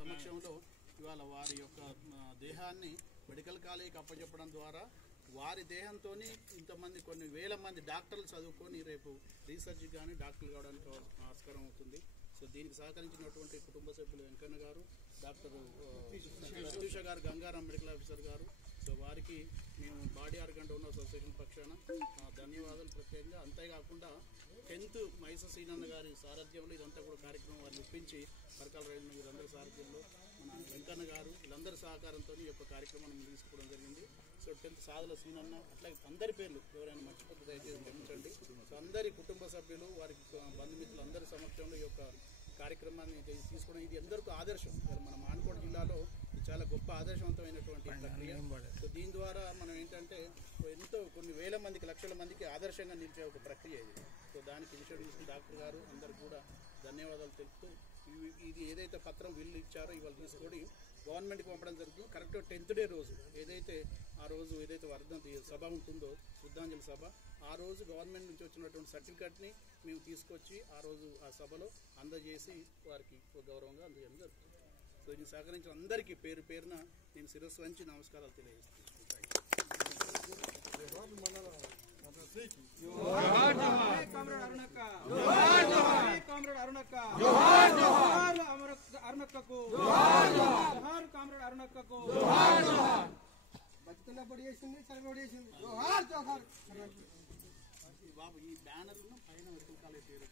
సమక్షంలో ఇవాళ వారి యొక్క దేహాన్ని మెడికల్ కాలేజీకి అప్పచెప్పడం ద్వారా వారి దేహంతో ఇంతమంది కొన్ని వేల మంది డాక్టర్లు చదువుకొని రేపు రీసెర్చ్ కానీ డాక్టర్లు కావడానికి ఆస్కారం అవుతుంది. సో దీనికి సహకరించినటువంటి కుటుంబ సభ్యులు వెంకన్న గారు, డాక్టర్ సతీష గారు, గంగారాం మెడికల్ ఆఫీసర్ గారు, సో వారికి మేము బాడీ ఆర్గన్ డోనర్ అసోసియేషన్ పక్షాన ధన్యవాదాలు ప్రత్యేకంగా. అంతేకాకుండా 10th మైస సీనన్న గారి సారథ్యంలో ఇదంతా కూడా కార్యక్రమం వారిని ఒప్పించి పరకాల రైలు వీళ్ళందరి సారథ్యంలో మన వెంకన్న గారు వీళ్ళందరి సహకారంతో ఈ యొక్క కార్యక్రమాన్ని తీసుకోవడం జరిగింది. సో 10th సాధుల సీనన్న అట్లాగే అందరి పేర్లు ఎవరైనా మర్చిపోతే దయచేసి క్షమించండి. సో అందరి కుటుంబ సభ్యులు వారి బంధుమిత్రులు అందరి సమక్షంలో ఈ యొక్క కార్యక్రమాన్ని తీసుకోవడం ఇది ఎందరికీ ఆదర్శం. మన మానకోట జిల్లాలో చాలా గొప్ప ఆదర్శవంతమైనటువంటి ప్రక్రియ. సో దీని ద్వారా మనం ఏంటంటే ఎంతో కొన్ని వేల మందికి లక్షల మందికి ఆదర్శంగా నిలిచే ఒక ప్రక్రియ ఇది. సో దానికి ఇనిషియేటివ్ తీసుకున్న డాక్టర్ గారు అందరు కూడా ధన్యవాదాలు తెలుపుతూ ఇది ఏదైతే పత్రం వీళ్ళు ఇచ్చారో ఇవాళ తీసుకొని గవర్నమెంట్కి పంపడం జరుగుతుంది. కరెక్ట్ 10th డే రోజు ఏదైతే ఆ రోజు ఏదైతే వర్ధంతి సభ ఉంటుందో శ్రద్ధాంజలి సభ, ఆ రోజు గవర్నమెంట్ నుంచి వచ్చినటువంటి సర్టిఫికేట్ని మేము తీసుకొచ్చి ఆ రోజు ఆ సభలో అందజేసి వారికి గౌరవంగా అందజేయడం జరుగుతుంది. సో దీన్ని సహకరించిన అందరికీ పేరు పేరున నేను శిరస్సు వంచి నమస్కారాలు తెలియజేస్తున్నాను. బాబు ఈ బ్యానర్ను పైన వెతుకాలే పేరు